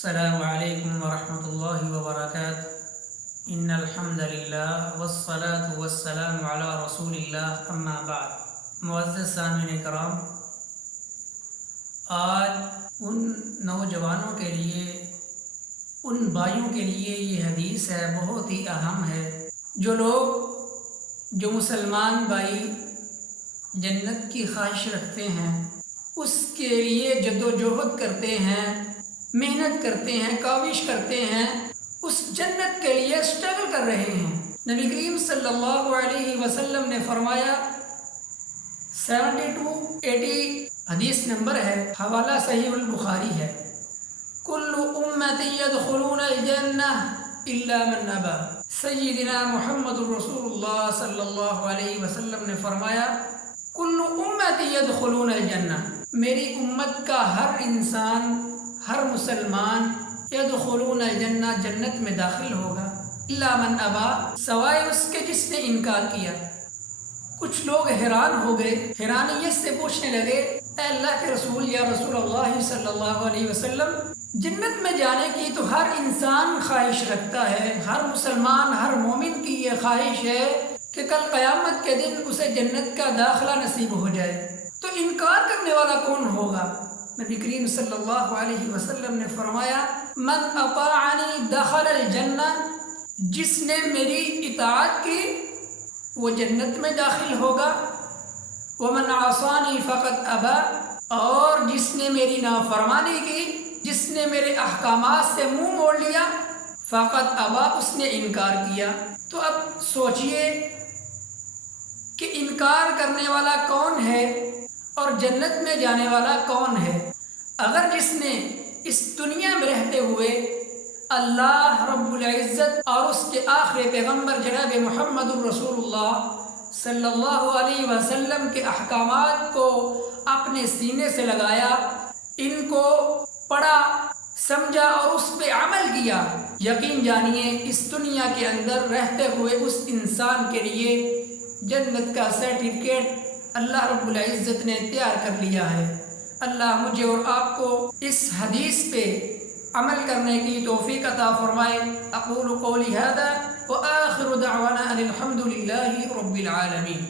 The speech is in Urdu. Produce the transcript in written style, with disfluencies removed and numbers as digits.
السلام علیکم ورحمۃ اللہ وبرکاتہ۔ ان الحمد للہ والصلاة والسلام علی رسول اللہ، اما بعد۔ معزز سامعین کرام، آج ان نوجوانوں کے لیے، ان بھائیوں کے لیے یہ حدیث ہے، بہت ہی اہم ہے۔ جو مسلمان بھائی جنت کی خواہش رکھتے ہیں، اس کے لیے جدوجہد کرتے ہیں، محنت کرتے ہیں، کاوش کرتے ہیں، اس جنت کے لیے اسٹرگل کر رہے ہیں۔ نبی کریم صلی اللہ علیہ وسلم نے فرمایا، 70-80 حدیث نمبر ہے، حوالہ صحیح البخاری ہے، کل امتی یدخلون الجنہ الا من ابا۔ سیدنا محمد رسول اللہ صلی اللہ علیہ وسلم نے فرمایا، کل امتی یدخلون الجنہ، میری امت کا ہر انسان، ہر مسلمان یدخلون الجنہ، جنت میں داخل ہوگا، الا من ابا، سوائے اس کے جس نے انکار کیا۔ کچھ لوگ حیران ہو گئے، حیرانیت سے پوچھنے لگے، اے اللہ کے رسول، یا رسول اللہ صلی اللہ علیہ وسلم، جنت میں جانے کی تو ہر انسان خواہش رکھتا ہے، ہر مسلمان، ہر مومن کی یہ خواہش ہے کہ کل قیامت کے دن اسے جنت کا داخلہ نصیب ہو جائے، تو انکار کرنے والا کون ہوگا؟ نبی کریم صلی اللہ علیہ وسلم نے فرمایا، من اطاعنی دخل الجنہ، جس نے میری اطاعت کی وہ جنت میں داخل ہوگا، ومن عصانی فقد ابا، اور جس نے میری نافرمانی کی، جس نے میرے احکامات سے منہ موڑ لیا، فقد ابا، اس نے انکار کیا۔ تو اب سوچئے کہ انکار کرنے والا کون ہے اور جنت میں جانے والا کون ہے؟ اگر جس نے اس دنیا میں رہتے ہوئے اللہ رب العزت اور اس کے آخری پیغمبر جناب محمد الرسول اللہ صلی اللہ علیہ وسلم کے احکامات کو اپنے سینے سے لگایا، ان کو پڑھا، سمجھا اور اس پہ عمل کیا، یقین جانیے اس دنیا کے اندر رہتے ہوئے اس انسان کے لیے جنت کا سرٹیفکیٹ اللہ رب العزت نے تیار کر لیا ہے۔ اللہ مجھے اور آپ کو اس حدیث پہ عمل کرنے کی توفیق عطا فرمائے۔ اقول قولی ھذا وآخر دعوانا ان الحمد للہ رب العالمین۔